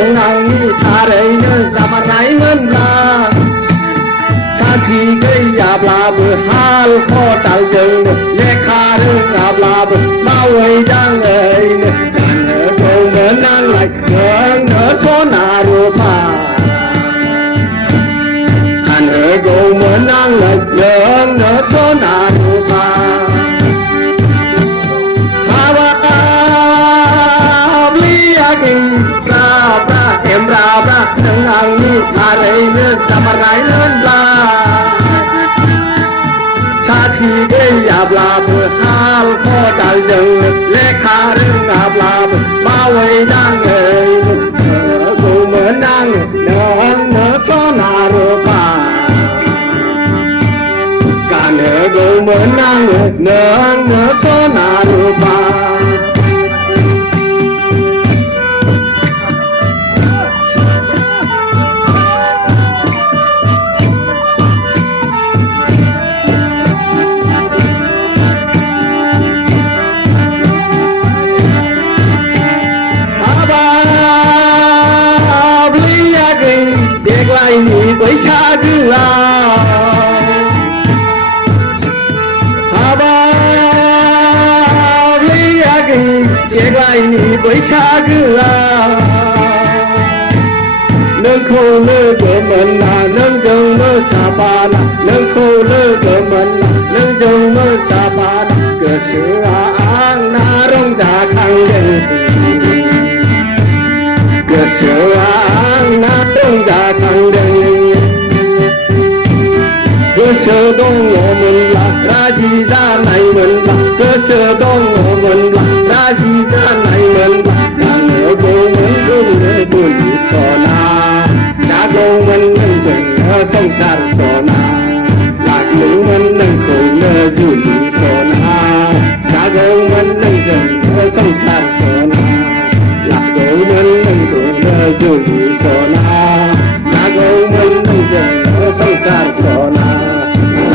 정강이 살아있는 사마나이는 나 사기의 야블라브 할코 달정는 내 칼을 야블라브 마웨장의 나는 공은 날라이 너는 소나루 파 나는 공은 날라이 너는 소나루 파 em ra ra chẳng hàng như ta đây nên ta mà lại lên là sa khi cái dạp là bờ hal kho trời rừng lê kha rừng ngạp là bờ bao vây đang người cụ mở năng nở cho nà rô bà cả nở cụ mở năng nở cho nà rô bà với xa cứ ba lấy cái tiếc lại với xa cứ nâng khâu lơ cỡ mình là nâng dâu mơ xa ba là nâng khâu lơ cỡ mình là nâng dâu mơ xa ba là cỡ sữa ăn na rong già khang đen cỡ sữa ăn na rong già khang đen cơ sở đông lộ mình là ra gì ra này mình là cơ sở